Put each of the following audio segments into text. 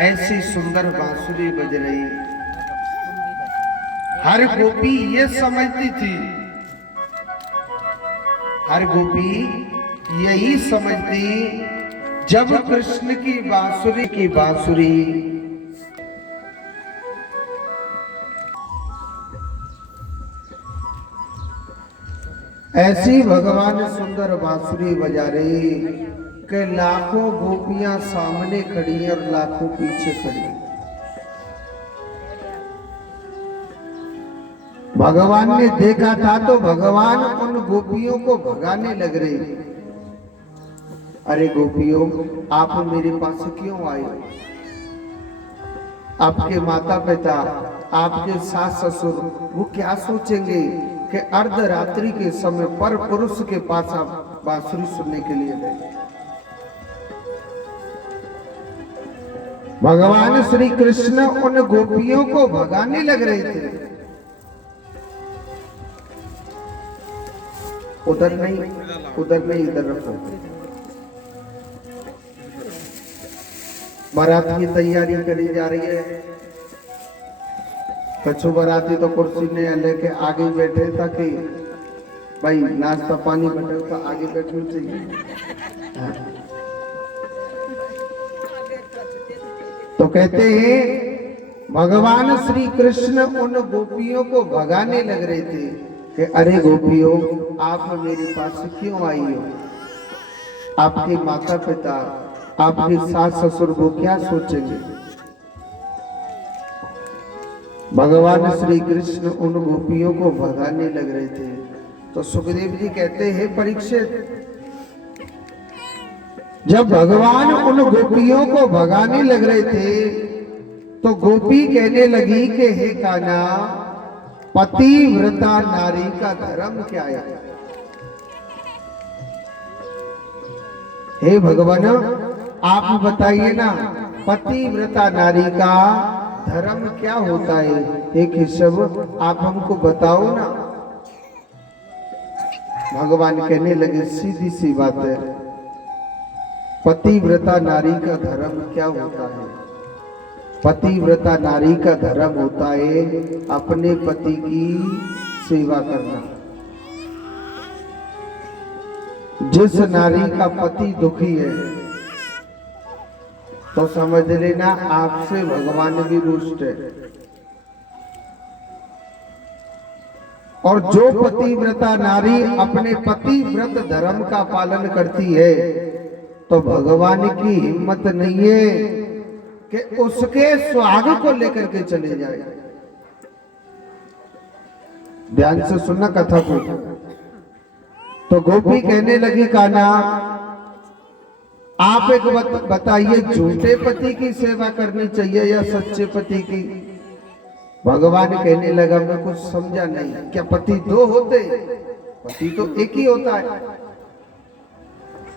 ऐसी सुंदर बांसुरी बज रही। हर गोपी ये समझती थी, हर गोपी यही समझती, जब कृष्ण की बांसुरी ऐसी भगवान सुंदर बांसुरी बजा रही कि लाखों गोपियां सामने खड़ी हैं और लाखों पीछे खड़ी। भगवान ने देखा था तो भगवान उन गोपियों को भगाने लग रहे। अरे गोपियों, आप मेरे पास क्यों आए? आपके माता पिता, आपके सास ससुर वो क्या सोचेंगे कि अर्धरात्रि के समय पर पुरुष के पास आप बांसुरी सुनने के लिए गए? भगवान श्री कृष्ण उन गोपियों को भगाने लग रहे थे। उधर नहीं इधर रखो। बारात की तैयारी करी जा रही है। कछु बाराती तो कुर्सी ने लेके आगे बैठे ताकि भाई नाश्ता पानी बटे तो आगे बैठना चाहिए। तो कहते हैं भगवान श्री कृष्ण उन गोपियों को भगाने लग रहे थे कि अरे गोपियों, आप मेरे पास क्यों आई हो? आपके माता पिता, आपके सास ससुर को क्या सोचेंगे? भगवान श्री कृष्ण उन गोपियों को भगाने लग रहे थे। तो सुखदेव जी कहते हैं, परीक्षित, जब भगवान उन गोपियों को भगाने लग रहे थे तो गोपी कहने लगी कि हे कान्हा, पतिव्रता नारी का धर्म क्या है? हे भगवान, आप बताइए ना, पतिव्रता नारी का धर्म क्या होता है? हे केशव, आप हमको बताओ ना। भगवान कहने लगे, सीधी सी बात है, पतिव्रता नारी का धर्म क्या होता है? पतिव्रता नारी का धर्म होता है अपने पति की सेवा करना। जिस नारी का पति दुखी है तो समझ लेना आपसे भगवान भी रुष्ट है। और जो पतिव्रता नारी अपने पतिव्रत धर्म का पालन करती है तो भगवान की हिम्मत नहीं है कि उसके सुहाग को लेकर के चले जाए। ध्यान से सुनना कथा को। तो गोपी कहने लगी, कान्हा, आप एक बताइए, झूठे पति की सेवा करनी चाहिए या सच्चे पति की? भगवान कहने लगा, मैं कुछ समझा नहीं। क्या पति दो होते? पति तो एक ही होता है।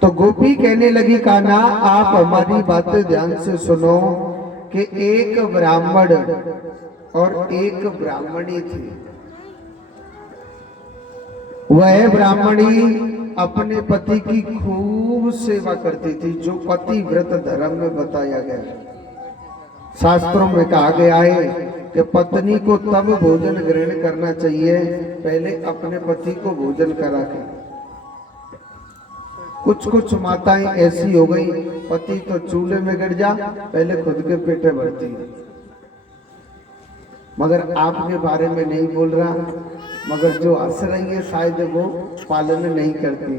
तो गोपी कहने लगी, कान्हा, आप हमारी बातें ध्यान से सुनो कि एक ब्राह्मण और एक ब्राह्मणी थी। वह ब्राह्मणी अपने पति की खूब सेवा करती थी, जो पतिव्रत धर्म में बताया गया। शास्त्रों में कहा गया है कि पत्नी को तब भोजन ग्रहण करना चाहिए पहले अपने पति को भोजन करा के। कुछ माताएं ऐसी हो गई, पति तो चूल्हे में गिर जा, पहले खुद के पेटे भरती है। मगर आपके बारे में नहीं बोल रहा, मगर जो हंस रही है शायद वो पालन नहीं करती।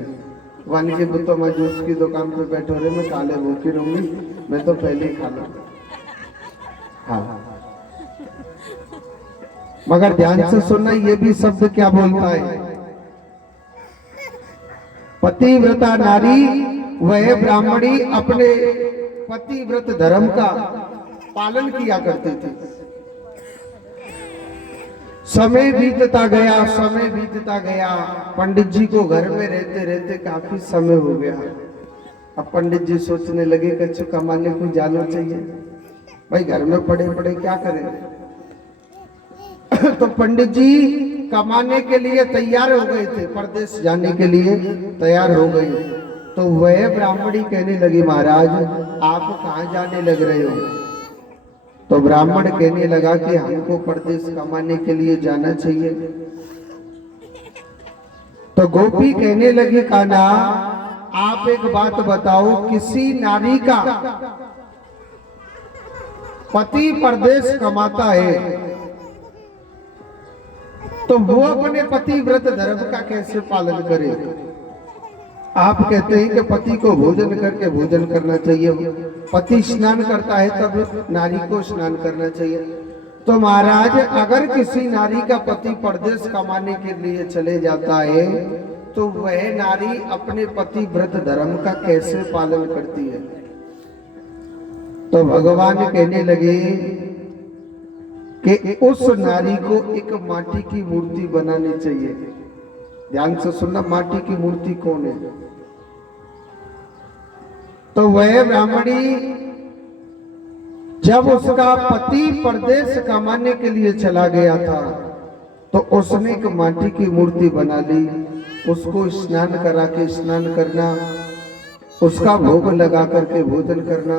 वन के तो मैं जूस की दुकान पे बैठे रहे, मैं काले भूखी रहूंगी, मैं तो पहले ही खा लूं। हाँ, मगर ध्यान से सुनना, ये भी शब्द क्या बोलता है? पतिव्रता नारी, वह ब्राह्मणी अपने पतिव्रत धर्म का पालन किया करती थी। समय बीतता गया। पंडित जी को घर में रहते रहते काफी समय हो गया। अब पंडित जी सोचने लगे कि कुछ कमाने को जाना चाहिए, भाई घर में पड़े पड़े क्या करें। तो पंडित जी कमाने के लिए तैयार हो गए थे, परदेश जाने के लिए तैयार हो गए। तो वह ब्राह्मणी कहने लगी, महाराज आप कहाँ जाने लग रहे हो? तो ब्राह्मण कहने लगा कि हमको परदेश कमाने के लिए जाना चाहिए। तो गोपी कहने लगी, कान्हा आप एक बात बताओ, किसी नारी का पति परदेश कमाता है तो वो अपने पति व्रत धर्म का कैसे पालन करे? आप कहते हैं कि पति को भोजन करके भोजन करना चाहिए, पति स्नान करता है तब नारी को स्नान करना चाहिए। तो महाराज, अगर किसी नारी का पति परदेश कमाने के लिए चले जाता है तो वह नारी अपने पति व्रत धर्म का कैसे पालन करती है? तो भगवान कहने लगे कि उस नारी को एक माटी की मूर्ति बनानी चाहिए। ध्यान से सुनना, माटी की मूर्ति कौन है? तो वह ब्राह्मणी जब उसका पति परदेश कमाने के लिए चला गया था तो उसने एक माटी की मूर्ति बना ली, उसको स्नान करा के स्नान करना, उसका भोग लगा करके भोजन करना।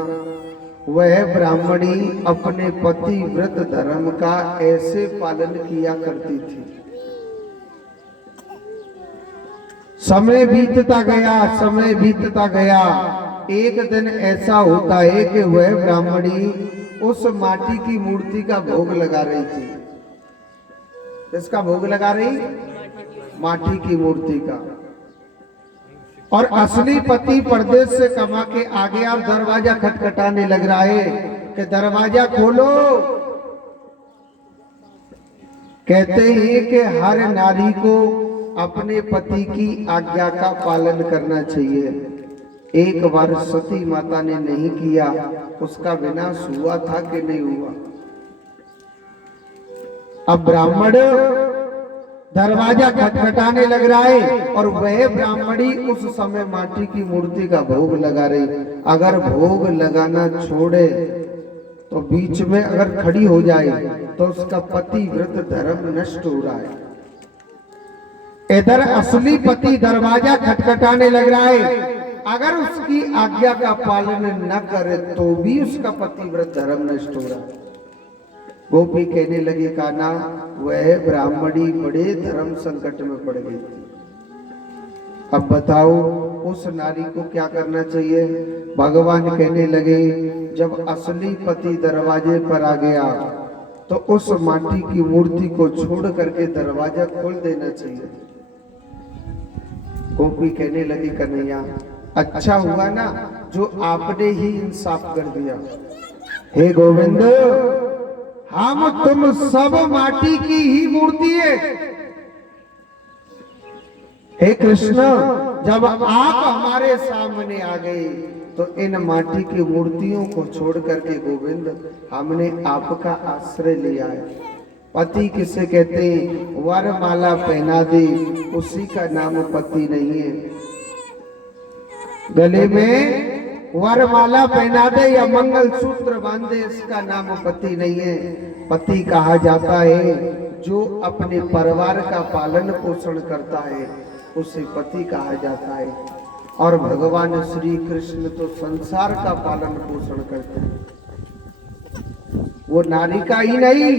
वह ब्राह्मणी अपने पति व्रत धर्म का ऐसे पालन किया करती थी। समय बीतता गया, समय बीतता गया। एक दिन ऐसा होता है कि वह ब्राह्मणी उस माटी की मूर्ति का भोग लगा रही थी। किसका भोग लगा रही? माटी की मूर्ति का। और असली पति परदेश से कमा के आ गया और दरवाजा खटखटाने लग रहा है कि दरवाजा खोलो। कहते हैं कि हर नारी को अपने पति की आज्ञा का पालन करना चाहिए। एक बार सती माता ने नहीं किया, उसका विनाश हुआ था कि नहीं हुआ? अब ब्राह्मण दरवाजा खटखटाने लग रहा है और वह ब्राह्मणी उस समय माटी की मूर्ति का भोग लगा रही। अगर भोग लगाना छोड़े तो बीच में अगर खड़ी हो जाए तो उसका पति व्रत धर्म नष्ट हो रहा है। इधर असली पति दरवाजा खटखटाने लग रहा है, अगर उसकी आज्ञा का पालन न करे तो भी उसका पति व्रत धर्म नष्ट हो रहा है। गोपी कहने लगी, कान्हा वह ब्राह्मणी बड़े धर्म संकट में पड़ गई थी। अब बताओ उस नारी को क्या करना चाहिए? भगवान कहने लगे, जब असली पति दरवाजे पर आ गया तो उस माटी की मूर्ति को छोड़ करके दरवाजा खोल देना चाहिए। गोपी कहने लगी, कन्हैया अच्छा हुआ ना जो आपने ही इंसाफ कर दिया। हे गोविंद, हम तुम सब माटी की ही मूर्ति है। हे कृष्ण, जब आप हमारे सामने आ गए तो इन माटी की मूर्तियों को छोड़ करके गोविंद हमने आपका आश्रय लिया है। पति किसे कहते हैं? वरमाला पहना दे उसी का नाम पति नहीं है। गले में वरमाला पहना दे या मंगल सूत्र बांध दे, इसका नाम पति नहीं है। पति कहा जाता है जो अपने परिवार का पालन पोषण करता है, उसे पति कहा जाता है। और भगवान श्री कृष्ण तो संसार का पालन पोषण करते हैं। वो नारी का ही नहीं,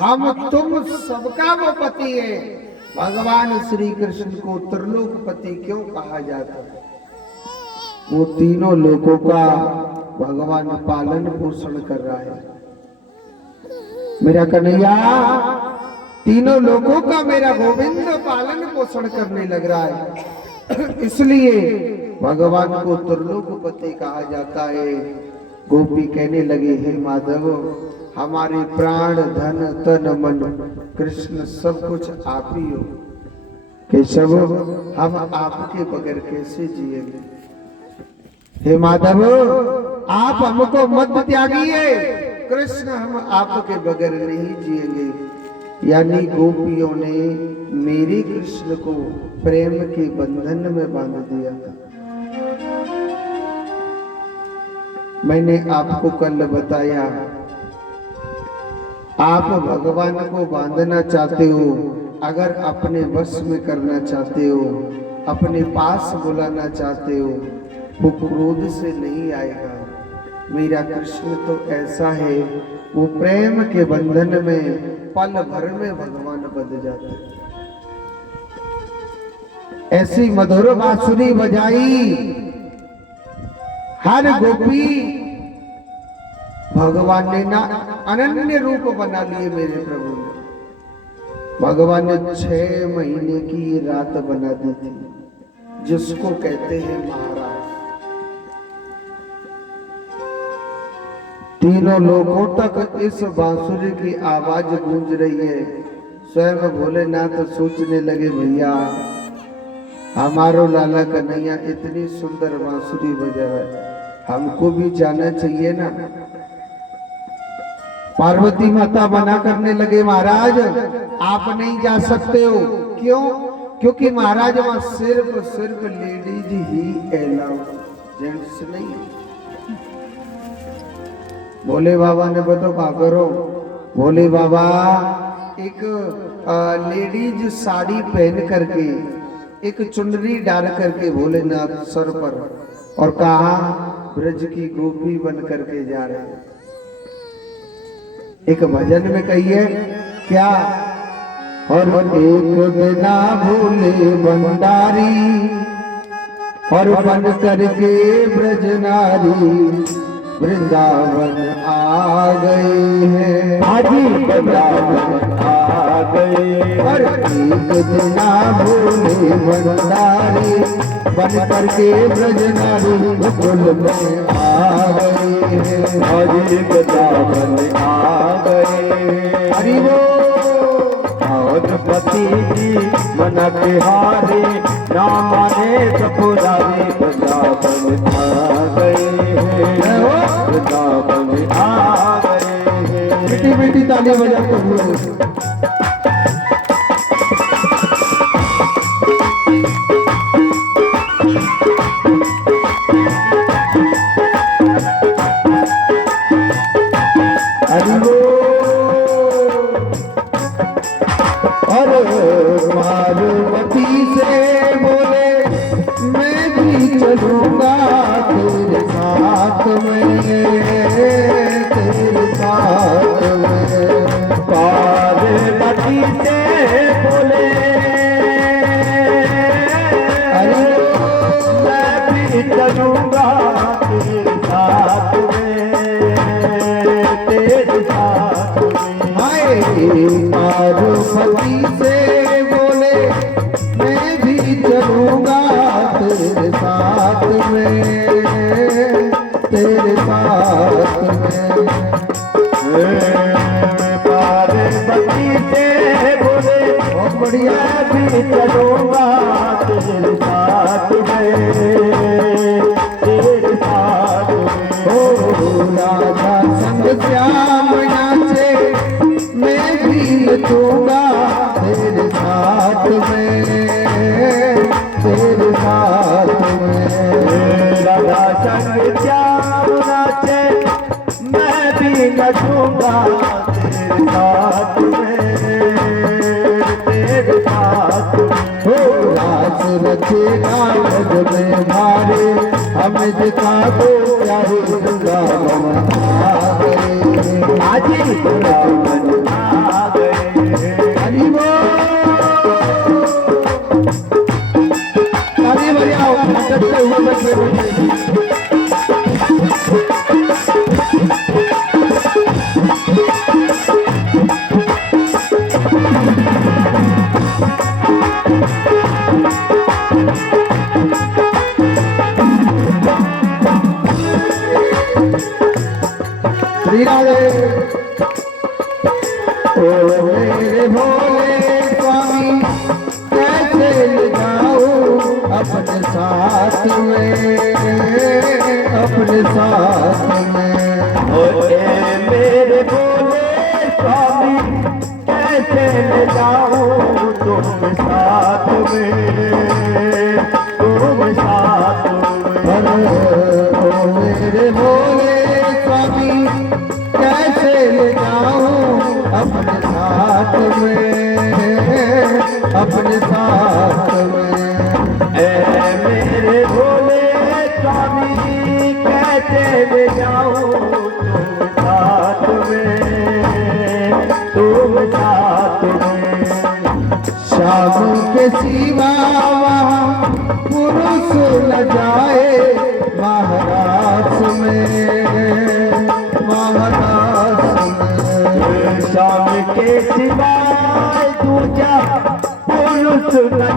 हम तुम सबका वो पति है। भगवान श्री कृष्ण को त्रिलोकपति क्यों कहा जाता है? वो तीनों लोगों का भगवान पालन पोषण कर रहा है। मेरा कन्हैया तीनों लोगों का मेरा गोविंद पालन पोषण करने लग रहा है, इसलिए भगवान को त्रिलोकपति कहा जाता है। गोपी कहने लगे, हे माधव, हमारे प्राण धन तन मन कृष्ण सब कुछ आप ही हो। केशव, हम आपके बगैर कैसे जिएंगे? हे माधव, आप हमको मत त्यागिए, कृष्ण हम आपके बगैर नहीं जिएंगे। यानी गोपियों ने मेरे कृष्ण को प्रेम के बंधन में बांध दिया था। मैंने आपको कल बताया, आप भगवान को बांधना चाहते हो, अगर अपने वश में करना चाहते हो, अपने पास बुलाना चाहते हो, वो क्रोध से नहीं आएगा, मेरा कृष्ण तो ऐसा है, वो प्रेम के बंधन में पल भर में भगवान बंध जाते हैं। ऐसी मधुर बांसुरी बजाई, हर गोपी भगवान ने ना अनन्य रूप बना लिए मेरे प्रभु ने। भगवान ने 6 महीने की ये रात बना दी थी, जिसको कहते हैं महाराज। तीनों लोगों तक इस बांसुरी की आवाज गूंज रही है। स्वयं भोलेनाथ सोचने लगे, भैया हमारो लाला कन्हैया इतनी सुंदर बांसुरी बजावे, हमको भी जाना चाहिए ना। पार्वती माता मना करने लगे, महाराज आप नहीं जा सकते हो। क्यों? क्योंकि महाराज वहां सिर्फ लेडीज ही अलाउ, जेंट्स नहीं। भोले बाबा ने बताओ क्या करो। भोले बाबा एक लेडीज साड़ी पहन करके, एक चुनरी डाल करके भोलेनाथ सर पर, और कहा ब्रज की गोपी बन करके जा रहे हैं। एक भजन में कहिए क्या, और एक बिना भोले भंडारी और बन करके ब्रज नारी वृंदावन आ गए हैं। हाजी वृंदावन आ गए। और एक बिना भोले भंडारी बन करके ब्रज नारी गोकुल में आ गए हैं। हाजी वृंदावन आ गए। हरि बोल। और पति की मन के हारे, ना माने सपुरारी वृंदावन आ गए हैं। वृंदावन आ गए हैं। मीठी मीठी ताली बजाते हुए पार्वती से बोले, मैं भी चलूंगा तेरे साथ में, तेरे साथ में। पार्वती से बोले, अरे मैं भी चलूंगा तेरे साथ में, तेरे साथ में। हाय पार्वती से बोले, मैं भी चलूंगा तेरे साथ में, तेरे साथ में। पार्वती से बोले, बहुत बढ़िया। मैं भी चलूंगा तेरे साथ में, तेरे साथ में। ओ राधा संग श्याम नाचे, मैं भी नचूंगा तेरे साथ में, तेरे साथ में। राधा संग श्याम नाचे, मैं भी नचूंगा तेरे साथ में, तेरे साथ में। हो रास रचेगा जग में भारे, हमें दिखा दो प्यारे वृंदावन आ गए। हाजी वृंदावन आ गए। हरि बोल। ताली बजाओ, नचते हुए बच्चे बैठे। श्री राधे। ओ मेरे भोले स्वामी, कैसे ले जाऊं अपने साथ में, अपने साथ में। ओए मेरे भोले स्वामी, कैसे ले जाऊं तुम साथ में, तुम साथ में। ओ मेरे भोले स्वामी, कैसे ले जाऊं अपने साथ में, अपने साथ में। ए मेरे भोले स्वामी जी, कैसे ले जाऊं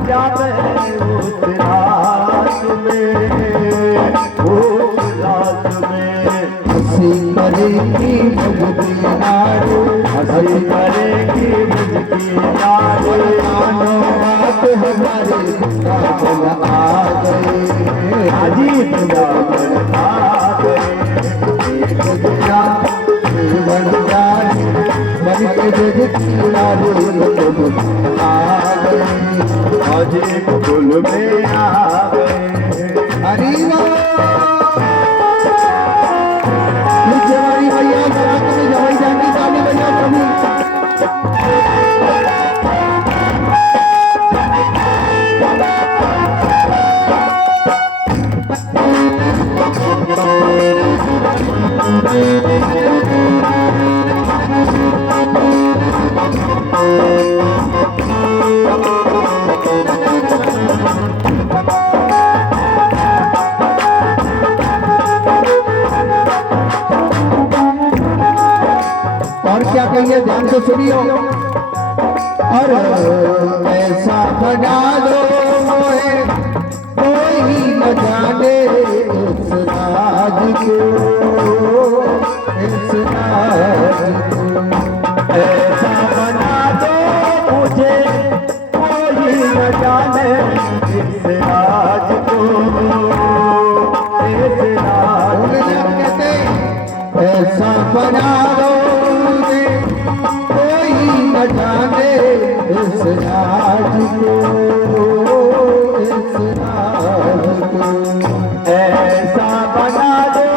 जावे उस रात में, उस रात में। हंसी करेगी मुझकी नारी, हंसी करेगी मुझकी नारी, मानो बात हमारे काबल आ गए, हाजी काबल आ गए। एक दुनिया जीवन जाने मन के मुझकी नारी तुम आ गए, हाजी कुल में आ गए। हरी जवानी भैया जरा तुम्हें जवाई जानी जानी भैया कभी और क्या कहिए ध्यान से सुनियो। और ऐसा बना दो मोहे कोई न जाने इस राज को, इस राज को। ऐसा बना दो मुझे कोई न जाने इस राज को, इस राज कहते ऐसा बना दो मुझे कोई न जाने इस राज को, इस राज को। ऐसा बना दो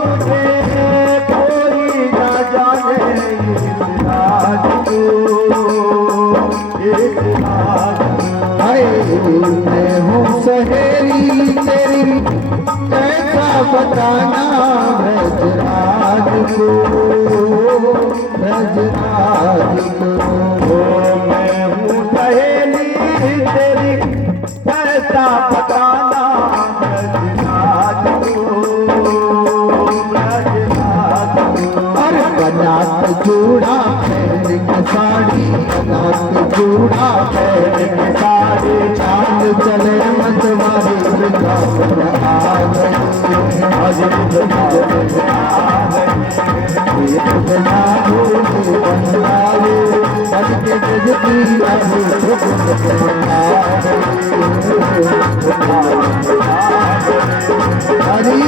मुझे कोई न जाने इस राज को, इस राज को। हाय मैं हूँ सहेली तेरी कैसा बताना ब्रजराज को, ब्रजराज को। मैं हूँ सहेली तेरी कैसा बताना ब्रजराज को, ब्रजराज को। और बनात जूड़ा पहन के साड़ी, बनात जूड़ा पहन के साड़ी, चांद चले मतवारी वृंदावन आ गए, वृंदावन आ गए। एक बना भोले बंगाले बन के जजती आगे हरी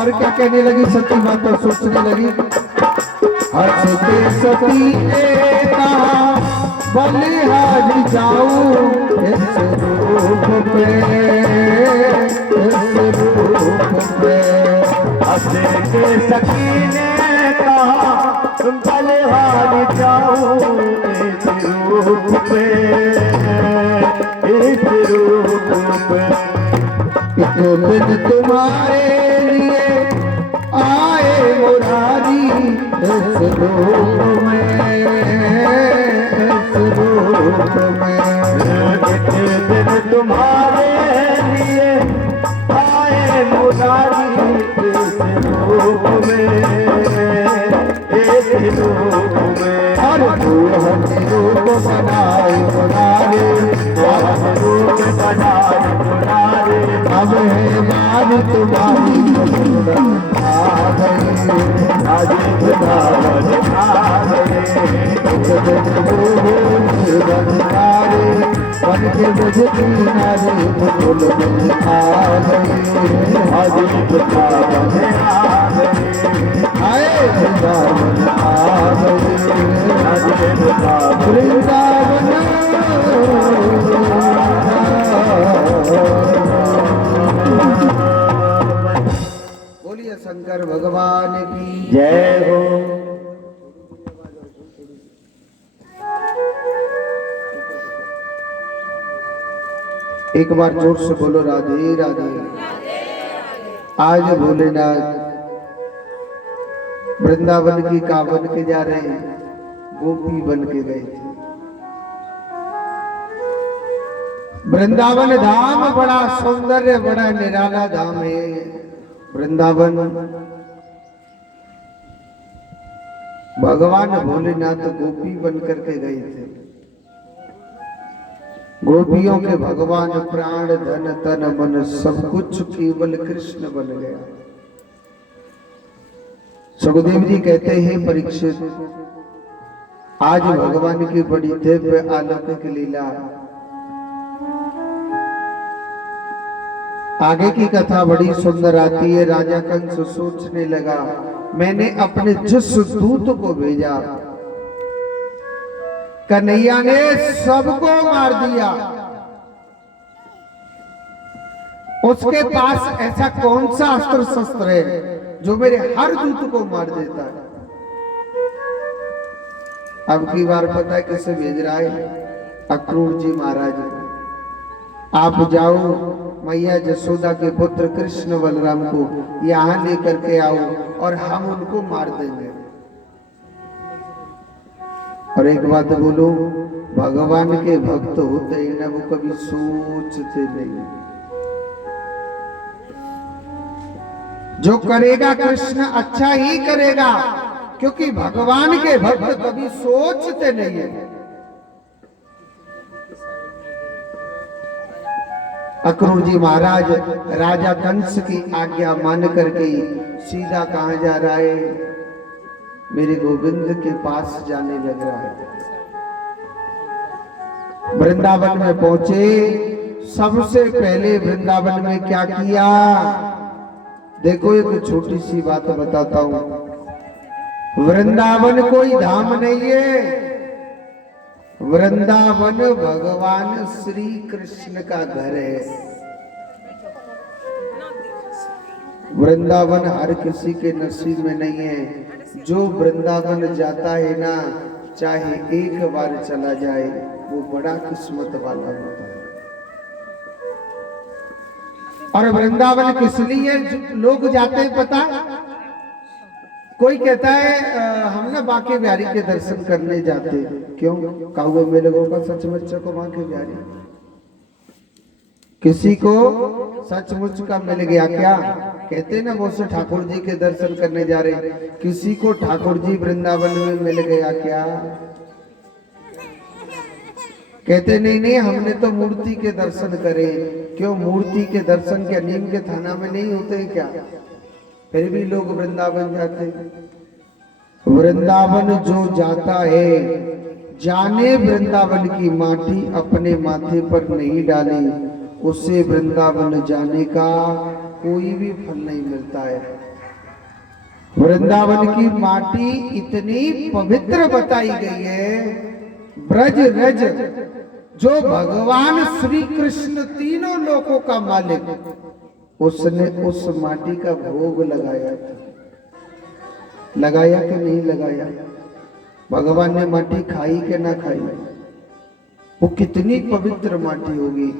और क्या कहने लगी सती माता सोचने लगी। हंसते सती ने कहा बलिहारी जाऊं इस रूप पे, इस रूप पे। हंसते सखी ने कहा बलिहारी जाऊं इस रूप पे, इस रूप पे। एक दिन तुम्हारे लिए आए मुरारी इस रूप में, इस रूप में। एक दिन तुम्हारे लिए आए मुरारी इस रूप में, इस रूप में। और दुल्हन रूप बनाए मुरारी, रूप बनाए मुरारी। अब है बारी तुम्हारी आ गई, आज वृंदावन आ गए। बंगारे बन के बजती नारी मुकुल में आ गई, आज वृंदावन आ गए। आए वृंदावन आ गए, आज वृंदावन वृंदावन। बोलिए। जय हो। एक बार जोर से बोलो राधे राधे। आज भोलेनाथ वृंदावन की का बन के जा रहे हैं, गोपी बन के गए थे। वृंदावन धाम बड़ा सौंदर्य, बड़ा निराला धाम है वृंदावन। भगवान भोलेनाथ गोपी बन करके गए थे। गोपियों के भगवान प्राण धन तन मन सब कुछ केवल कृष्ण बन गया। सुखदेव जी कहते हैं परीक्षित, आज भगवान की बड़ी दिव्य अलौकिक लीला। आगे की कथा बड़ी सुंदर आती है। राजा कंस सोचने लगा, मैंने अपने जिस दूत को भेजा, कन्हैया ने सबको मार दिया, उसके पास ऐसा कौन सा अस्त्र शस्त्र है जो मेरे हर दूत को मार देता है। अब की बार पता है किसे भेज रहा है? अक्रूर जी महाराज। आप जाओ, मैया जसोदा के पुत्र कृष्ण बलराम को यहां लेकर के आओ और हम उनको मार देंगे। और एक बात बोलो, भगवान के भक्त होते हैं ना, वो कभी सोचते नहीं। जो करेगा कृष्ण अच्छा ही करेगा, क्योंकि भगवान के भक्त कभी सोचते नहीं है। अक्रूर जी महाराज राजा कंस की आज्ञा मान करके सीधा कहां जा रहा है? मेरे गोविंद के पास जाने लग रहा है। वृंदावन में पहुंचे। सबसे पहले वृंदावन में क्या किया? देखो एक छोटी सी बात बताता हूं। वृंदावन कोई धाम नहीं है, वृंदावन भगवान श्री कृष्ण का घर है। वृंदावन हर किसी के नसीब में नहीं है। जो वृंदावन जाता है ना, चाहे एक बार चला जाए, वो बड़ा किस्मत वाला होता है। और वृंदावन किस लिए लोग जाते हैं पता? कोई कहता है हम ना बांके बिहारी के दर्शन करने जाते हैं। क्यों? काहुआ मेले का सचमुच को बांके बिहारी किसी को सचमुच का मिल गया क्या? कहते ना वो से ठाकुर जी के दर्शन करने जा रहे, किसी को ठाकुर जी वृंदावन में मिल गया क्या? कहते नहीं नहीं, हमने तो मूर्ति के दर्शन करे। क्यों? मूर्ति के दर्शन क्या नीम के थाना में नहीं होते हैं क्या? फिर भी लोग वृंदावन जाते। वृंदावन जो जाता है, जाने वृंदावन की माटी अपने माथे पर नहीं डाली, उसे वृंदावन जाने का कोई भी फल नहीं मिलता है। वृंदावन की माटी इतनी पवित्र बताई गई है। ब्रज रज जो भगवान श्री कृष्ण तीनों लोकों का मालिक, उसने उस माटी का भोग लगाया था। लगाया कि नहीं लगाया? भगवान ने माटी खाई कि ना खाई? वो कितनी पवित्र माटी होगी।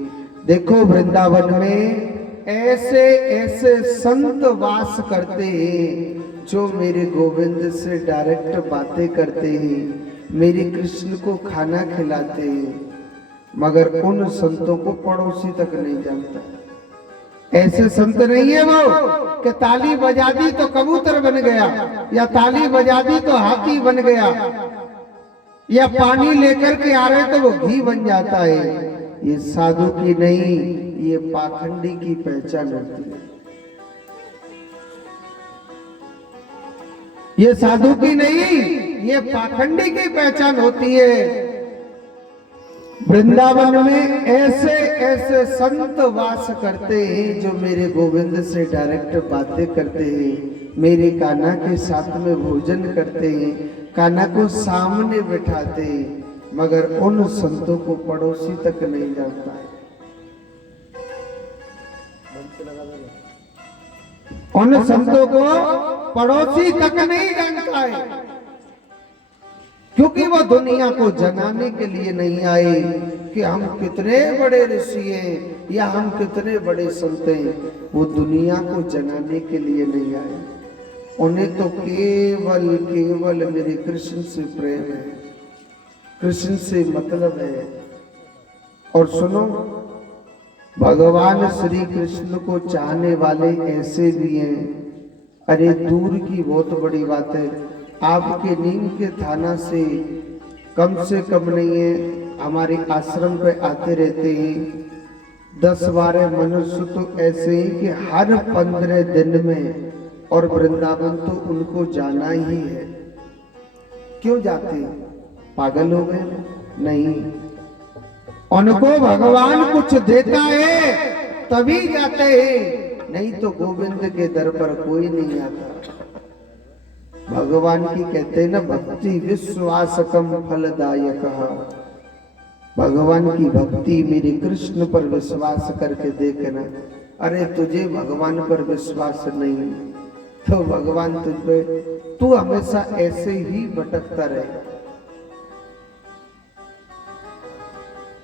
देखो वृंदावन में ऐसे ऐसे संत वास करते हैं जो मेरे गोविंद से डायरेक्ट बातें करते हैं, मेरे कृष्ण को खाना खिलाते हैं, मगर उन संतों को पड़ोसी तक नहीं जानता। ऐसे संत नहीं है वो कि ताली बजा दी तो कबूतर बन गया, या ताली बजा दी तो हाथी बन गया, या पानी लेकर के आ रहे तो वो घी बन जाता है। ये साधु की नहीं, ये पाखंडी की पहचान होती है। ये साधु की नहीं, ये पाखंडी की पहचान होती है। वृंदावन में ऐसे ऐसे संत वास करते हैं जो मेरे गोविंद से डायरेक्ट बातें करते हैं, मेरे कान्हा के साथ में भोजन करते हैं, कान्हा को सामने बिठाते हैं, मगर उन संतों को पड़ोसी तक नहीं जानता है। उन संतों को पड़ोसी तक नहीं जानता है, क्योंकि वो दुनिया को जनाने के लिए नहीं आए कि हम कितने बड़े ऋषि हैं या हम कितने बड़े संत हैं। वो दुनिया को जनाने के लिए नहीं आए। उन्हें तो केवल केवल मेरे कृष्ण से प्रेम है, कृष्ण से मतलब है। और सुनो, भगवान श्री कृष्ण को चाहने वाले ऐसे भी हैं, अरे दूर की बहुत बड़ी बात है, आपके नीम के थाना से कम नहीं है, हमारे आश्रम पे आते रहते हैं 10-12 मनुष्य तो ऐसे ही कि हर 15 दिन में, और वृंदावन तो उनको जाना ही है। क्यों जाते हैं? पागल हो गए? नहीं, उनको भगवान कुछ देता है तभी जाते हैं, नहीं तो गोविंद के दर पर कोई नहीं आता। भगवान की कहते हैं ना, भक्ति विश्वासकम फलदायक। भगवान की भक्ति, मेरे कृष्ण पर विश्वास करके देखना। अरे तुझे भगवान पर विश्वास नहीं तो भगवान तुझ पे, तू हमेशा ऐसे ही भटकता रहे।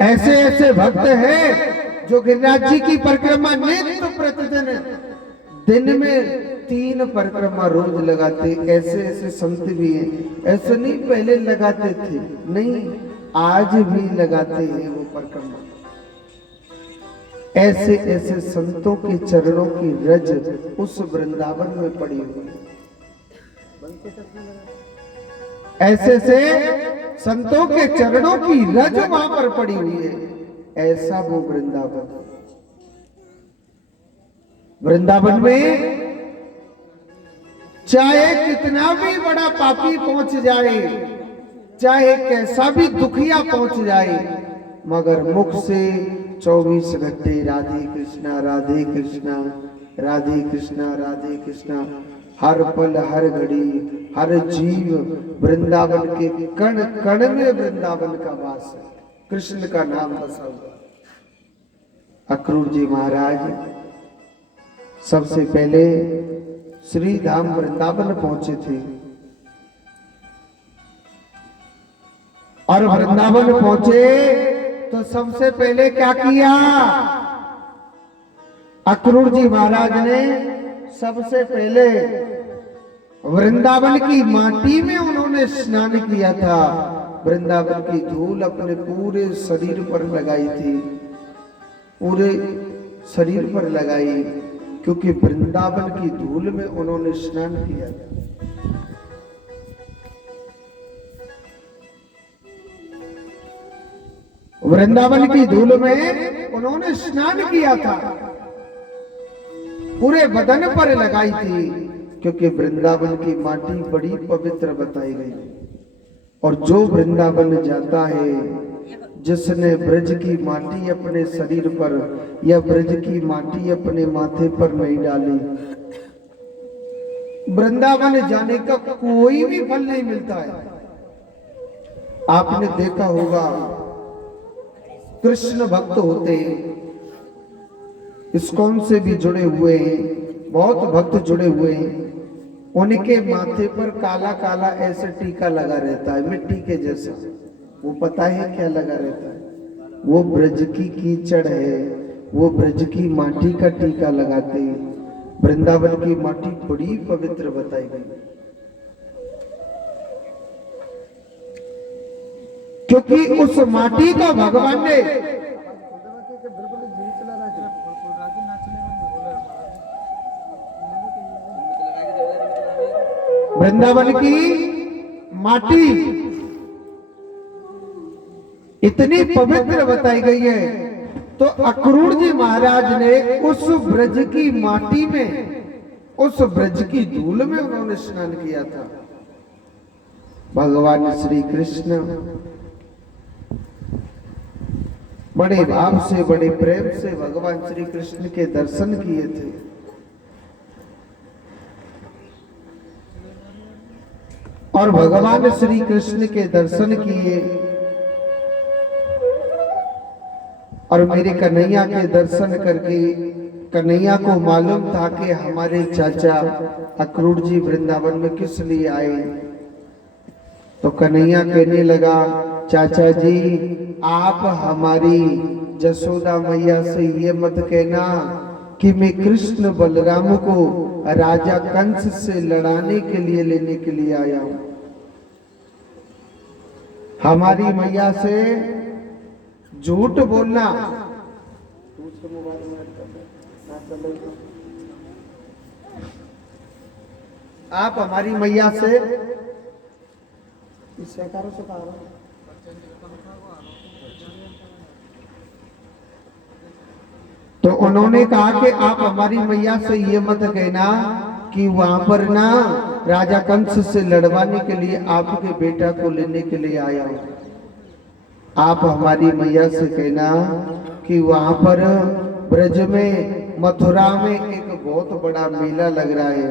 ऐसे ऐसे भक्त हैं जो गिरिराज जी की परिक्रमा नित्य प्रतिदिन दिन में 3 परिक्रमा रोज लगाते। ऐसे ऐसे संत भी हैं, ऐसे नहीं पहले लगाते थे, नहीं आज भी लगाते हैं वो परिक्रमा। ऐसे ऐसे संतों के चरणों की रज उस वृंदावन में पड़ी हुई है। ऐसे ऐसे संतों के चरणों की रज वहां पर पड़ी हुई है। ऐसा वो वृंदावन, वृंदावन में चाहे कितना भी बड़ा पापी पहुंच जाए, चाहे कैसा भी दुखिया पहुंच जाए, मगर मुख से 24 घंटे राधे कृष्णा राधे कृष्णा राधे कृष्णा राधे कृष्णा, हर पल हर घड़ी हर जीव वृंदावन के कण कण में वृंदावन का वास है, कृष्ण का नाम बसा हुआ। अक्रूर जी महाराज सबसे पहले श्री धाम वृंदावन पहुंचे थे, और वृंदावन पहुंचे तो सबसे पहले क्या किया? अक्रूर जी महाराज ने सबसे पहले वृंदावन की माटी में उन्होंने स्नान किया था। वृंदावन की धूल अपने पूरे शरीर पर लगाई थी, पूरे शरीर पर लगाई, क्योंकि वृंदावन की धूल में उन्होंने स्नान किया था। वृंदावन की धूल में उन्होंने स्नान किया था, पूरे बदन पर लगाई थी, क्योंकि वृंदावन की माटी बड़ी पवित्र बताई गई। और जो वृंदावन जाता है, जिसने ब्रज की माटी अपने शरीर पर या ब्रज की माटी अपने माथे पर नहीं डाली, वृंदावन जाने का कोई भी फल नहीं मिलता है। आपने देखा होगा कृष्ण भक्त होते हैं, इस्कॉन से भी जुड़े हुए हैं, बहुत भक्त जुड़े हुए हैं, उनके माथे पर काला काला ऐसे टीका लगा रहता है, मिट्टी के जैसा। वो पता है क्या लगा रहता है? वो ब्रज की कीचड़ है, वो ब्रज की माटी का टीका लगाते हैं। वृंदावन की माटी बड़ी पवित्र बताई गई, क्योंकि उस माटी को भगवान ने वृंदावन की माटी इतनी पवित्र बताई गई है, तो अक्रूर जी महाराज ने उस ब्रज की माटी में, उस ब्रज की धूल में उन्होंने स्नान किया था। भगवान श्री कृष्ण बड़े भाव से, बड़े प्रेम से भगवान श्री कृष्ण के दर्शन किए थे। और भगवान श्री कृष्ण के दर्शन किए और मेरे कन्हैया के दर्शन करके कन्हैया को मालूम था कि हमारे चाचा अक्रूर जी वृंदावन में किस लिए आए। तो कन्हैया कहने लगा, चाचा जी आप हमारी जसोदा मैया से ये मत कहना कि मैं कृष्ण बलराम को राजा कंस से लड़ाने के लिए लेने के लिए आया हूं। हमारी मैया से झूठ बोलना, आप हमारी मैया से तो उन्होंने कहा कि आप हमारी मैया से ये मत कहना कि वहां पर ना राजा कंस से लड़वाने के लिए आपके बेटा को लेने के लिए आया हूं। आप हमारी मैया से कहना कि वहां पर ब्रज में मथुरा में एक बहुत बड़ा मेला लग रहा है,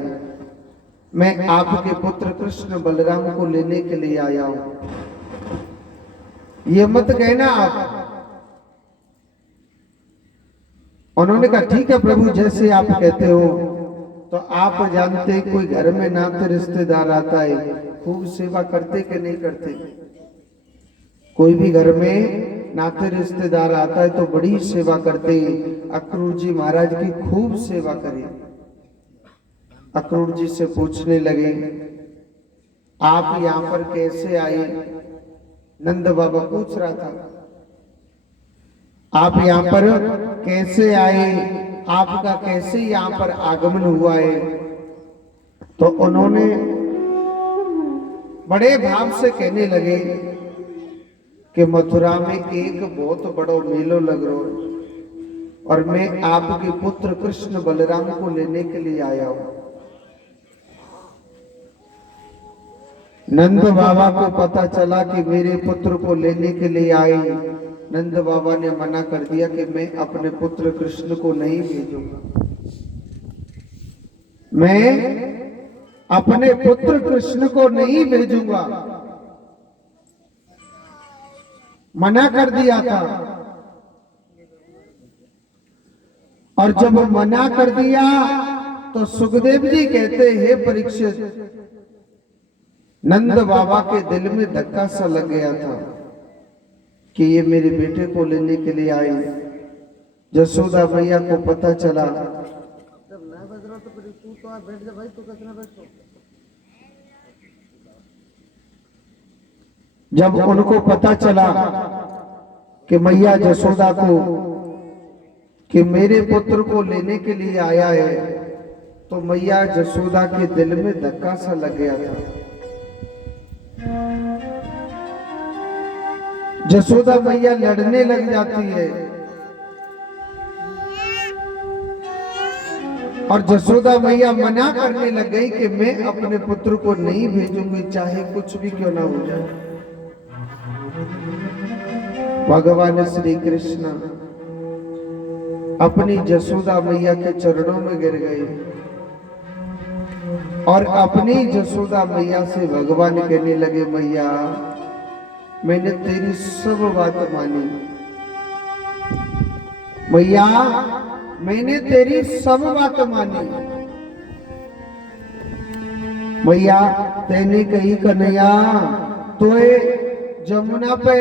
मैं आपके पुत्र कृष्ण बलराम को लेने के लिए आया हूं। ये मत कहना आप। उन्होंने कहा ठीक है प्रभु, जैसे आप कहते हो। तो आप जानते कोई घर में नाते रिश्तेदार आता है, खूब सेवा करते कि नहीं करते? कोई भी घर में नाते रिश्तेदार आता है तो बड़ी सेवा करते। अक्रूर जी महाराज की खूब सेवा करी। अक्रूर जी से पूछने लगे, आप यहाँ पर कैसे आए? नंद बाबा पूछ रहा था, आप यहाँ पर कैसे आए, आपका कैसे यहाँ पर आगमन हुआ है? तो उन्होंने बड़े भाव से कहने लगे कि मथुरा में एक बहुत बड़ो मेलो लग रहा है और मैं आपके पुत्र कृष्ण बलराम को लेने के लिए आया हूं। नंद बाबा को पता चला कि मेरे पुत्र को लेने के लिए आए। नंद बाबा ने मना कर दिया कि मैं अपने पुत्र कृष्ण को नहीं भेजूंगा, मैं अपने पुत्र कृष्ण को नहीं भेजूंगा, मना कर दिया था। और जब मना कर दिया तो सुखदेव जी कहते हैं, परीक्षित नंद बाबा के दिल में धक्का सा लग गया था कि ये मेरे बेटे को लेने के लिए आए। जसोदा मैया को पता चला, जब उनको पता चला कि मैया जसोदा को कि मेरे पुत्र को लेने के लिए आया है, तो मैया जसोदा के दिल में धक्का सा लग गया था। जसोदा मैया लड़ने लग जाती है और जसोदा मैया मना करने लग गई कि मैं अपने पुत्र को नहीं भेजूंगी, चाहे कुछ भी क्यों ना हो जाए। भगवान श्री कृष्ण अपनी जसोदा मैया के चरणों में गिर गए और अपनी जसोदा मैया से भगवान कहने लगे, मैया मैंने तेरी सब बात मानी, मैया मैंने तेरी सब बात मानी। मैया तेने कही कन्हैया तोए जमुना पे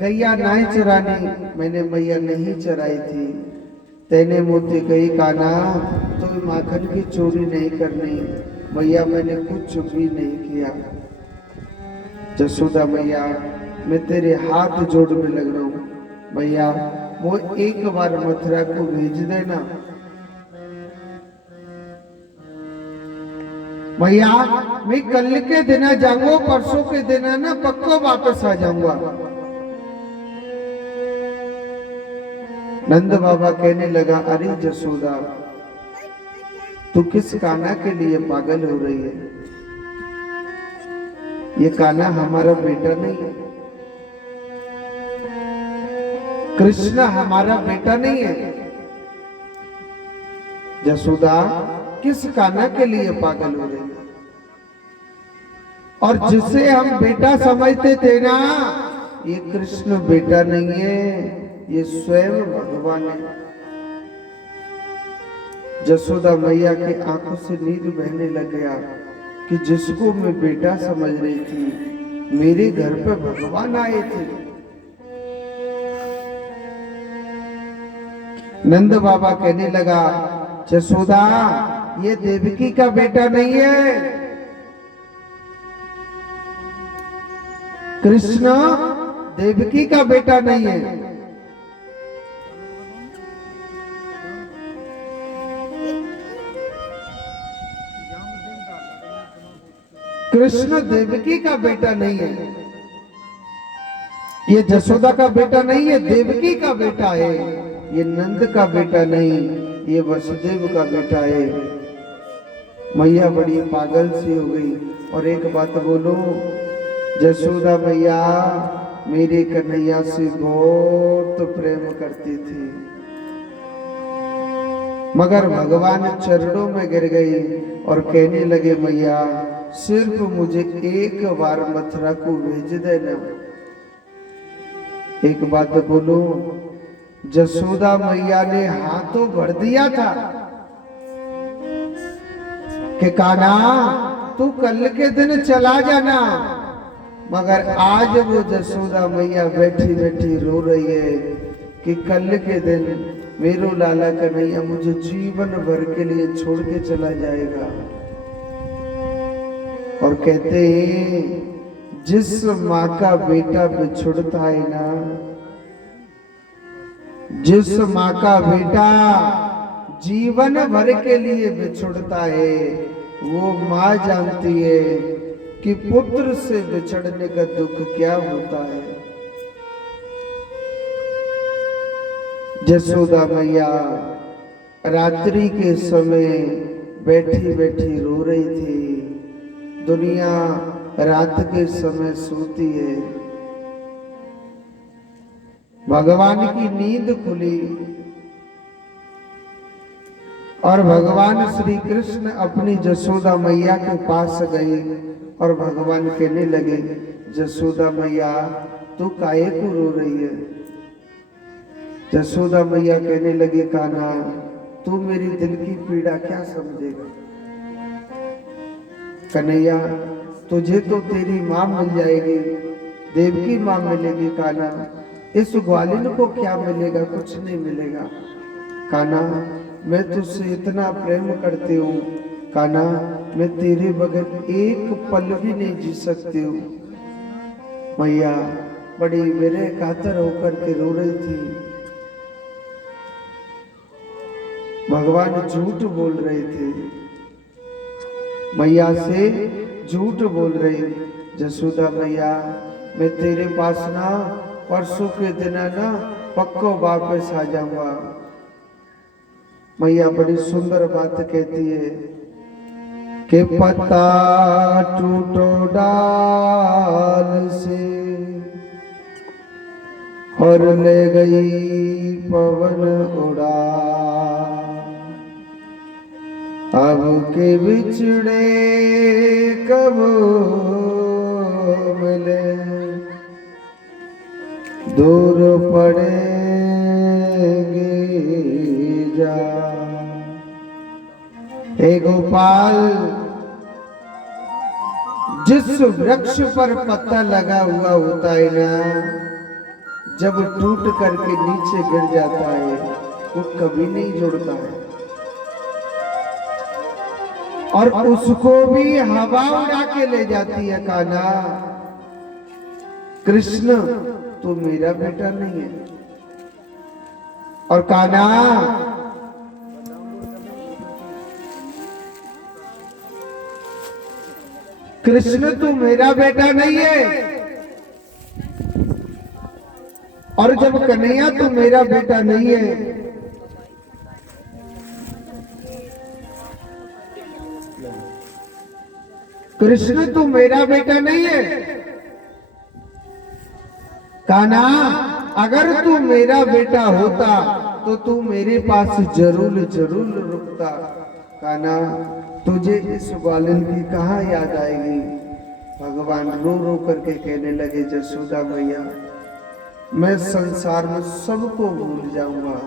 गैया नहीं चरानी, मैंने मैया नहीं चराई थी। तेने मुझे कही काना तो माखन की चोरी नहीं करनी, मैया मैंने कुछ भी नहीं किया। जसोदा मैया मैं तेरे हाथ जोड़ में लग रहा हूं, मैया वो एक बार मथुरा को भेज देना। मैया मैं कल के दिन जाऊंगा, परसों के दिन ना पक्को वापस आ जाऊंगा। नंद बाबा कहने लगा, अरे जसोदा तू किस कान्हा के लिए पागल हो रही है? ये कान्हा हमारा बेटा नहीं है, कृष्ण हमारा बेटा नहीं है। जसोदा किस कान्हा के लिए पागल हो रही है? और जिसे हम बेटा समझते थे ना, ये कृष्ण बेटा नहीं है, ये स्वयं भगवान है। जसोदा मैया की आंखों से नीर बहने लग गया कि जिसको मैं बेटा समझ रही थी, मेरे घर पे भगवान आए थे। नंद बाबा कहने लगा, जसोदा ये देवकी का बेटा नहीं है, कृष्ण देवकी का बेटा नहीं है। कृष्ण देवकी का बेटा नहीं है, ये जसोदा का बेटा नहीं है, देवकी का बेटा है। ये नंद का बेटा नहीं, ये वसुदेव का बेटा है। मैया बड़ी पागल सी हो गई। और एक बात बोलो, जसोदा मैया मेरे कन्हैया से बहुत प्रेम करती थी, मगर भगवान चरणों में गिर गई और कहने लगे, मैया सिर्फ मुझे एक बार मथुरा को भेज देना। एक बात बोलो, जसोदा मैया ने हाथों भर दिया था कि कान्हा तू कल के दिन चला जाना, मगर आज वो जसोदा मैया बैठी बैठी रो रही है कि कल के दिन मेरो लाला कन्हैया मुझे जीवन भर के लिए छोड़ के चला जाएगा। और कहते हैं जिस माँ का बेटा बिछुड़ता है ना, जिस माँ का बेटा जीवन भर के लिए बिछुड़ता है, वो माँ जानती है कि पुत्र से बिछड़ने का दुख क्या होता है। जसोदा मैया रात्रि के समय बैठी बैठी रो रही थी। दुनिया रात के समय सोती है, भगवान की नींद खुली और भगवान श्री कृष्ण अपनी जसोदा मैया के पास गए और भगवान कहने लगे, जसोदा मैया तू काहे को रो रही है? जसोदा मैया कहने लगे, कान्हा तू मेरी दिल की पीड़ा क्या समझेगा? कन्हैया तुझे तो तेरी माँ मिल जाएगी, देवकी माँ मिलेगी। कान्हा इस ग्वालिन को क्या मिलेगा? कुछ नहीं मिलेगा। कान्हा मैं तुझसे इतना प्रेम करती हूँ, कान्हा मैं तेरे बगैर एक पल भी नहीं जी सकती हूँ। मैया बड़ी मेरे कातर होकर के रो रही थी। भगवान झूठ बोल रहे थे, मैया से झूठ बोल रहे। जसोदा मैया मैं तेरे पास ना परसों के दिन ना पक्को वापस आ जाऊंगा। मैया बड़ी सुंदर बात कहती है कि पत्ता टूटो डाल से और ले गई पवन उड़ा, अब के बिछड़े कब मिले, दूर पड़ेंगे जा। हे गोपाल, जिस वृक्ष पर पत्ता लगा हुआ होता है ना, जब टूट करके नीचे गिर जाता है वो कभी नहीं जुड़ता है, और उसको भी हवा उड़ा के ले जाती है। कान्हा कृष्ण तू मेरा बेटा नहीं है। और कान्हा कृष्ण तू मेरा बेटा नहीं है, और जब कन्हैया तू मेरा बेटा नहीं है, कृष्ण तू मेरा बेटा नहीं है, कान्हा अगर तू मेरा बेटा होता तो तू मेरे पास जरूर जरूर रुकता। कान्हा तुझे इस ग्वालिन की कहाँ याद आएगी? भगवान रो रो करके कहने लगे, जसोदा मैया मैं संसार में सबको भूल जाऊंगा।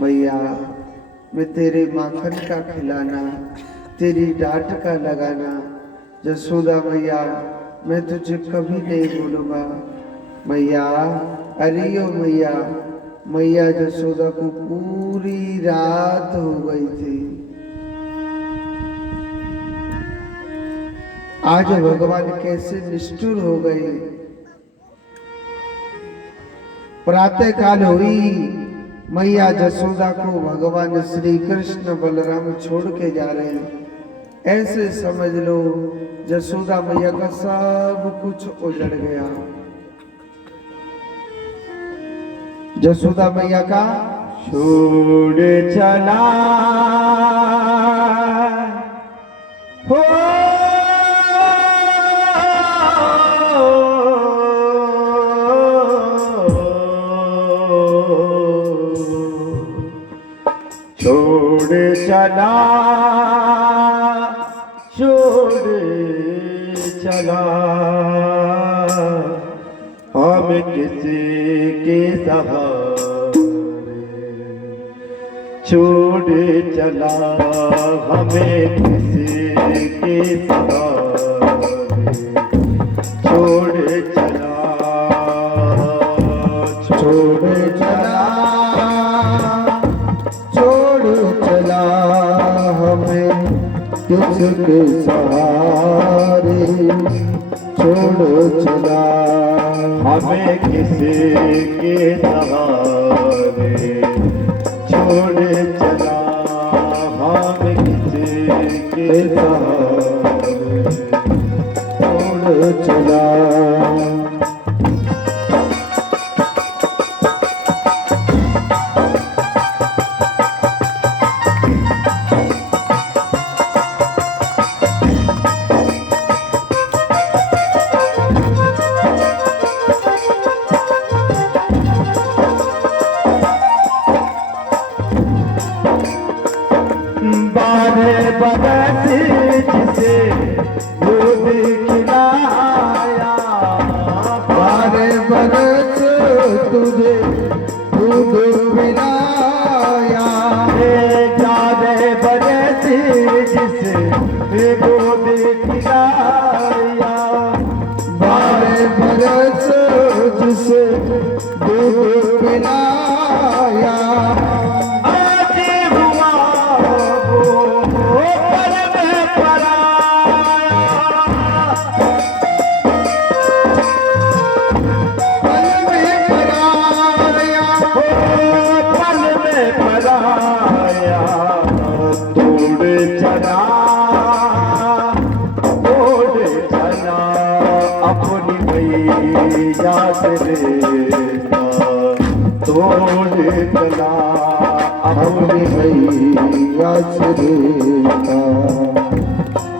मैया मैं तेरे माखन का खिलाना, तेरी डांट का लगाना। जसोदा मैया, मैं तुझे कभी नहीं भूलूंगा। मैया, अरे ओ मैया, मैया जसोदा को पूरी रात हो गई थी। आज भगवान कैसे निष्ठुर हो गए। प्रातः काल हुई, मैया जसोदा को भगवान श्री कृष्ण बलराम छोड़ के जा रहे हैं। ऐसे समझ लो जसोदा मैया का सब कुछ उजड़ गया। जसोदा मैया का छोड़ चला हो छोड़ चला, छोड़ चला, हम किसी के सहारे। छोड़ चला हमें किसी के सहारे। छोड़ चला, छोड़ चला, छोड़ चला हमें किसके सहारे। छोड़ चला हमें किसी के सहारे। छोड़ चला हमें किसी के सहारे। छोड़ चला। बारह बरस जिसे दूध खिलाया, 12 बरस तुझे दूध पिलाया। 11 बरस जिसे दूध खिलाया। 12 बरस जिसे दूध पिलाया। आज हुआ वो पल में पराया। पल में पराया, पल में पराया। तोड़ चला, तोड़ चला अपनी मैया से लेता। तोड़ चला अपनी मैया से लेता।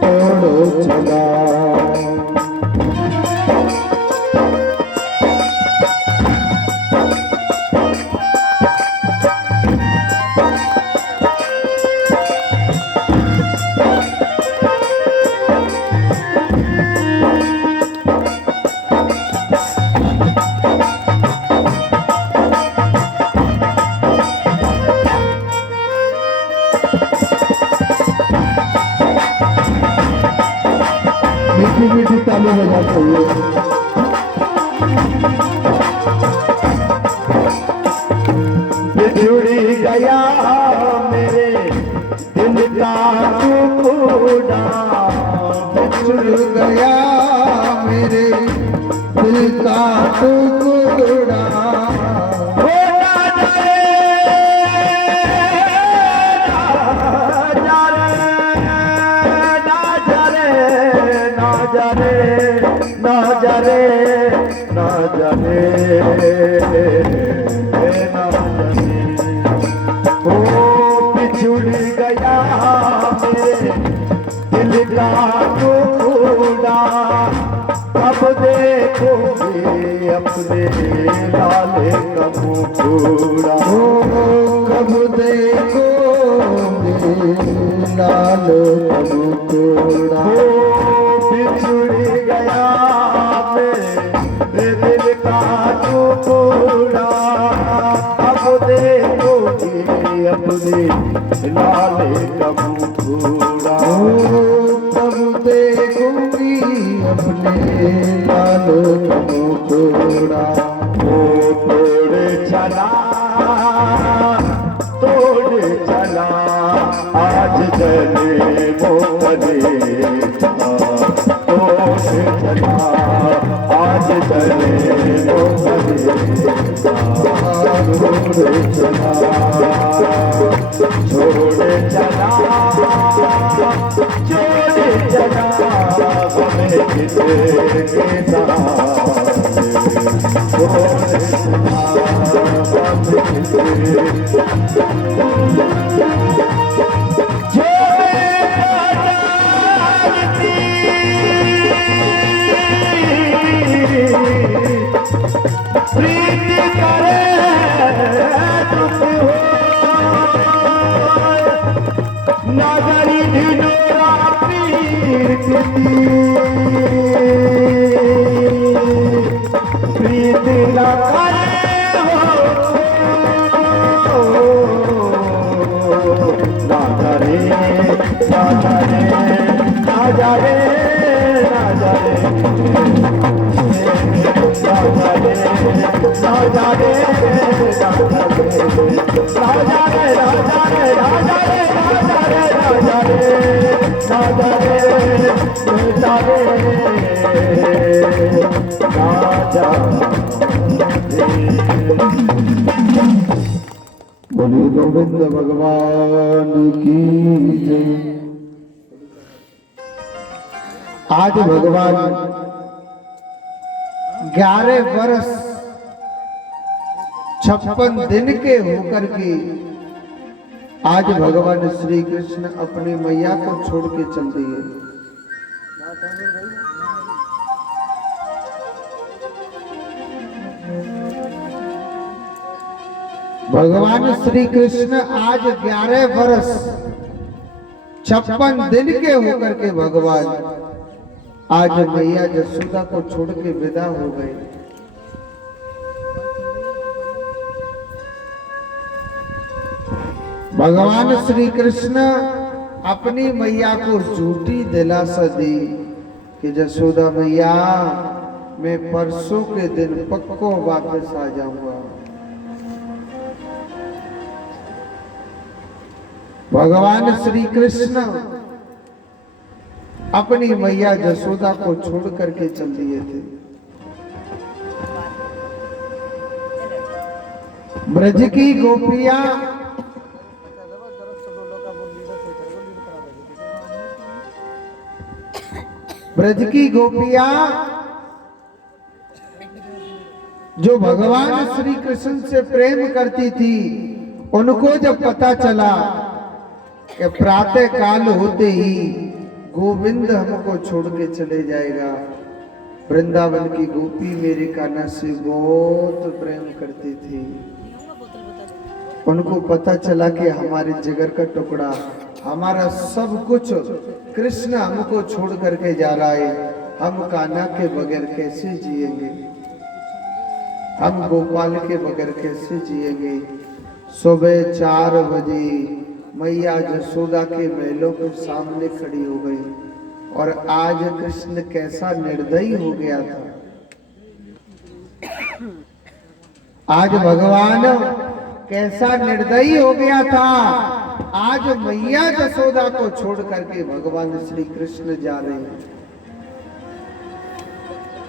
तोड़ चला। मीठी मीठी ताली बजा चाहिए। बिछुड़ गया मेरे दिल का टुकड़ा। बिछुड़ गया मेरे दिल का टुकड़ा। हो ना जाने, ना जाने, ना जाने। ओ बिछुड़ गया मेरे दिल का टुकड़ा। कब देखोगे अपने लाले का मुखड़ा। कब देखोगे लाल टुकड़ा। बिछुड़ गया मेरे दिल का टुकड़ा। अब देखोगे अपने लाल कबूतरा तब देखूंगी अपने लाल कबूतरा। तोड़ चला आज चले मोरे तोड़ चला आज चले मोरे चला छोड़ चला हमें किसे के साथ प्रीति करे नगरी ढिंडोरा पीर प्रीति न करे ना करे ना करे ना जाए ना बोलिए गोविंद भगवान की जय। आज भगवान 11 वर्ष 56 दिन के होकर के आज भगवान श्री कृष्ण अपनी मैया को छोड़ के चल दिए। भगवान श्री कृष्ण आज 11 वर्ष 56 दिन के होकर के भगवान आज मैया जसोदा को छोड़ के विदा हो गए। भगवान श्री कृष्ण अपनी मैया को झूठी दिलासा दी कि जसोदा मैया मैं परसों के दिन पक्को वापस आ जाऊंगा। भगवान श्री कृष्ण अपनी मैया जसोदा को छोड़ करके चल दिए थे। ब्रज की गोपियां ब्रज की गोपियां जो भगवान श्री कृष्ण से प्रेम करती थी, उनको जब पता चला कि प्रातः काल होते ही गोविंद हमको छोड़ के चले जाएगा। वृंदावन की गोपी मेरे कान्हा से बहुत प्रेम करती थी। उनको पता चला कि हमारे जिगर का टुकड़ा, हमारा सब कुछ कृष्ण हमको छोड़ करके जा रहा है। हम कान्हा के बगैर कैसे जिएंगे, हम गोपाल के बगैर कैसे जिएंगे। सुबह 4 बजे मैया जसोदा के महलों के सामने खड़ी हो गई और आज कृष्ण कैसा निर्दयी हो गया था। आज भगवान कैसा निर्दयी हो गया था। आज मैया जसोदा को छोड़ करके भगवान श्री कृष्ण जा रहे हैं।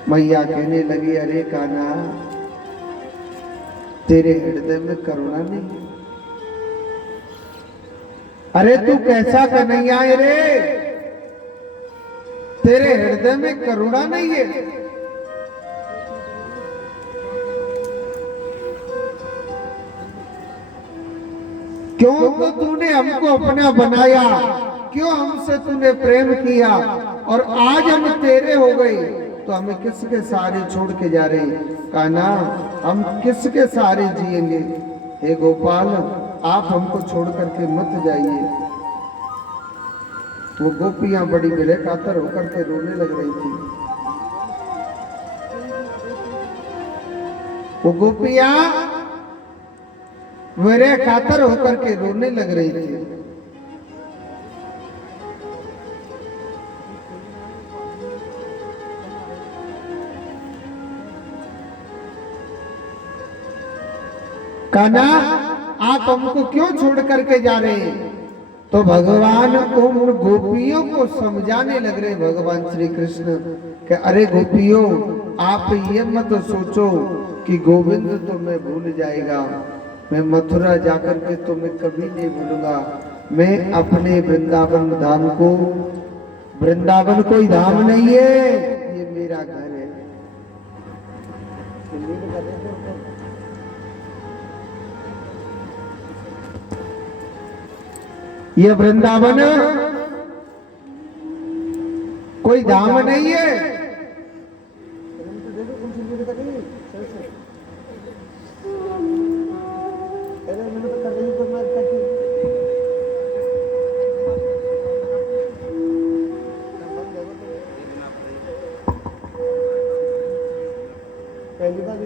मैया कहने लगी, अरे कान्हा तेरे हृदय में करुणा नहीं? अरे तू कैसा कन्हैया है रे, तेरे हृदय में करुणा नहीं है? क्यों तो तूने हमको अपना बनाया, क्यों हमसे तूने प्रेम किया और आज हम तेरे हो गए तो हमें किसके सहारे छोड़ के जा रहे? कान्हा हम किसके सहारे जिएंगे? हे गोपाल आप हमको छोड़ करके मत जाइए। वो गोपियां बड़ी विलय कातर होकर के रोने लग रही थी। वो गोपियां वैरय कातर होकर के रोने लग रही थी। कान्हा, आप हमको क्यों छोड़ करके जा रहे हैं? तो भगवान उन गोपियों को समझाने लग रहे, भगवान श्री कृष्ण कि अरे गोपियों, आप ये मत सोचो कि गोविंद तुम्हें भूल जाएगा। मैं मथुरा जाकर के तुम्हें कभी नहीं भूलूंगा। मैं अपने वृंदावन धाम को, वृंदावन कोई धाम नहीं है, ये मेरा घर है। ये वृंदावन कोई धाम नहीं है। पहली बार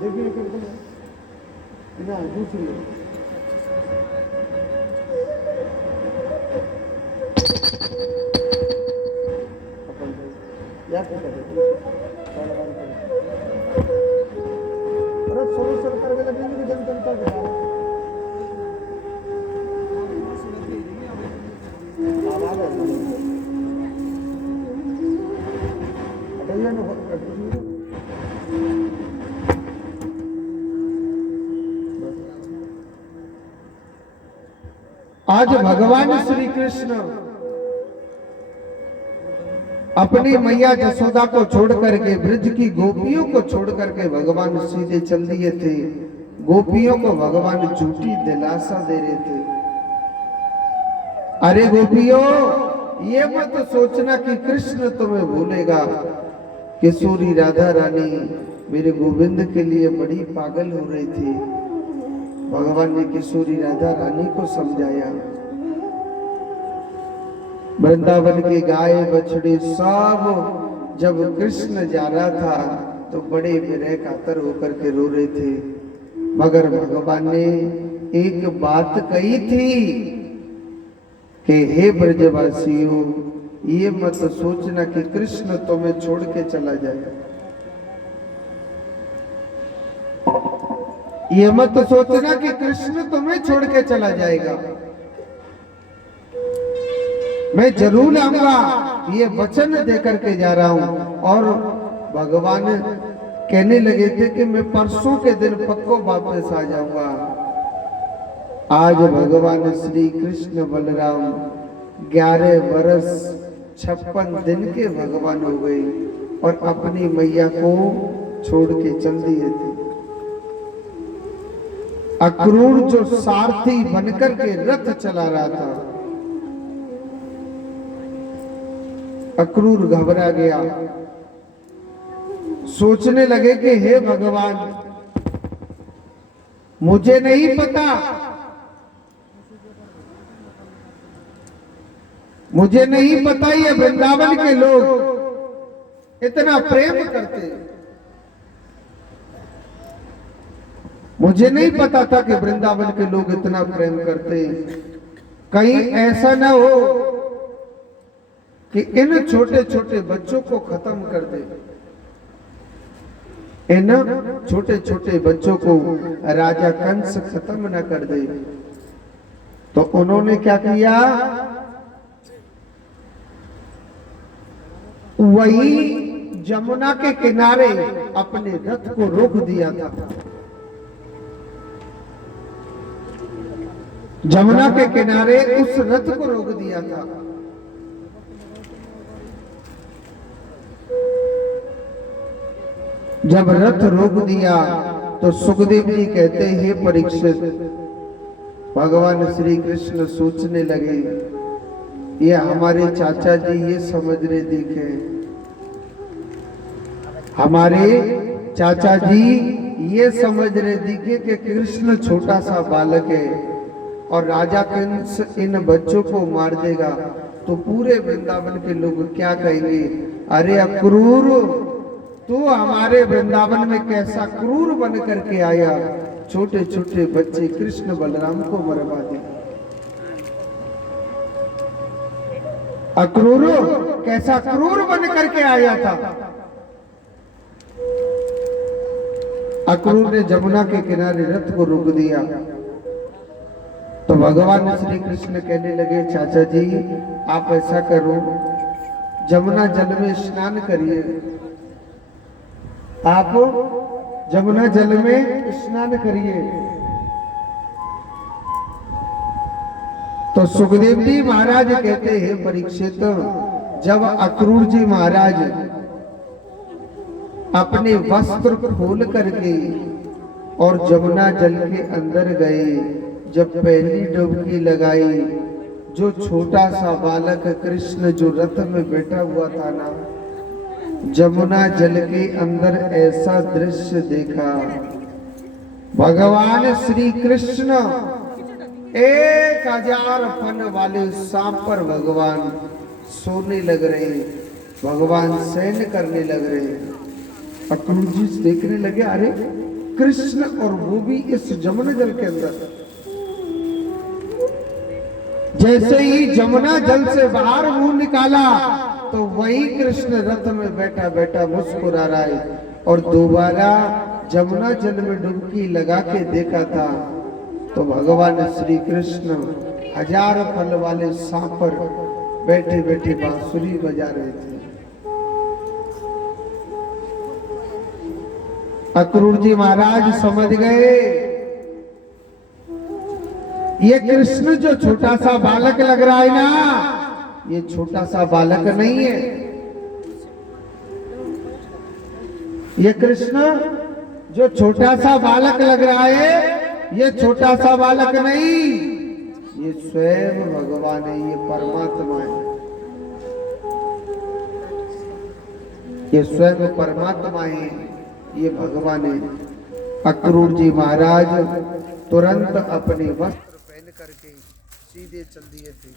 देखिए ना दूसरी आज भगवान श्री कृष्ण अपनी मैया जसोदा को छोड़ करके, ब्रज की गोपियों को छोड़ करके भगवान सीधे चल दिए थे। गोपियों को भगवान झूठी दिलासा दे रहे थे। अरे गोपियों, ये मत सोचना कि कृष्ण तुम्हें भूलेगा। किशोरी राधा रानी मेरे गोविंद के लिए बड़ी पागल हो रही थी। भगवान ने किशोरी राधा रानी को समझाया। वृंदावन के गाय बछड़े सब जब कृष्ण जा रहा था तो बड़े विरह कातर होकर के रो रहे थे, मगर भगवान ने एक बात कही थी कि हे ब्रजवासियों, ये मत सोचना कि कृष्ण तुम्हें छोड़ के चला जाएगा। ये मत सोचना कि कृष्ण तुम्हें छोड़ के चला जाएगा। मैं जरूर आऊंगा, ये वचन देकर के जा रहा हूं। और भगवान कहने लगे थे कि मैं परसों के दिन पक्को वापस आ जाऊंगा। आज भगवान श्री कृष्ण बलराम 11 वर्ष 56 दिन के भगवान हो गए और अपनी मैया को छोड़ के चल दिए थे। अक्रूर जो सारथी बनकर के रथ चला रहा था, अक्रूर घबरा गया। सोचने लगे कि हे भगवान, मुझे नहीं पता, मुझे नहीं पता ये वृंदावन के लोग इतना प्रेम करते। मुझे नहीं पता था कि वृंदावन के लोग इतना प्रेम करते। कहीं ऐसा ना हो कि इन छोटे छोटे बच्चों को खत्म कर दे। इन छोटे छोटे बच्चों को राजा कंस खत्म न कर दे। तो उन्होंने क्या किया, वही जमुना के किनारे अपने रथ को रोक दिया था। जमुना के किनारे उस रथ को रोक दिया था। जब रथ रोक दिया तो सुखदेव जी कहते हैं, हे परीक्षित, भगवान श्री कृष्ण सोचने लगे, ये हमारे चाचा जी ये समझ रहे दिखे, हमारे चाचा जी ये समझ रहे दिखे कि कृष्ण छोटा सा बालक है और राजा कंस इन बच्चों को मार देगा तो पूरे वृंदावन के लोग क्या कहेंगे, अरे अक्रूर तू हमारे वृंदावन में कैसा क्रूर बन करके आया, छोटे छोटे बच्चे कृष्ण बलराम को मरवा दे। अक्रूर कैसा क्रूर बन करके आया था। अक्रूर ने जमुना के किनारे रथ को रोक दिया तो भगवान श्री कृष्ण कहने लगे, चाचा जी आप ऐसा करो, जमुना जल में स्नान करिए, आप जमुना जल में स्नान करिए। तो सुखदेव जी महाराज कहते हैं, परीक्षित जब अक्रूर जी महाराज अपने वस्त्र खोल करके और जमुना जल के अंदर गए, जब पहली डुबकी लगाई, जो छोटा सा बालक कृष्ण जो रथ में बैठा हुआ था ना, जमुना जल के अंदर ऐसा दृश्य देखा। भगवान श्री कृष्ण 1000 फन वाले सांप पर भगवान सोने लग रहे, भगवान सैन करने लग रहे। अक्रूर जी देखने लगे, अरे कृष्ण और वो भी इस जमुना जल के अंदर। जैसे ही जमुना जल से बाहर मुंह निकाला तो वही कृष्ण रथ में बैठा बैठा मुस्कुरा रहा है, और दोबारा जमुना जल में डुबकी लगा के देखा था तो भगवान श्री कृष्ण 1000 फल वाले सांप पर बैठे बैठे बांसुरी बजा रहे थे। अक्रूर जी महाराज समझ गए, ये कृष्ण जो छोटा सा बालक लग रहा है ना, ये छोटा सा बालक नहीं है। ये कृष्ण जो छोटा सा बालक लग रहा है, ये छोटा सा बालक नहीं, ये स्वयं भगवान है, ये परमात्मा है, ये स्वयं परमात्मा है, ये भगवान है। अक्रूर जी महाराज तुरंत अपने वस्त्र पहन करके सीधे चल दिए थे।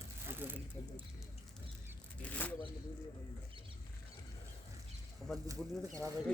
खराब है।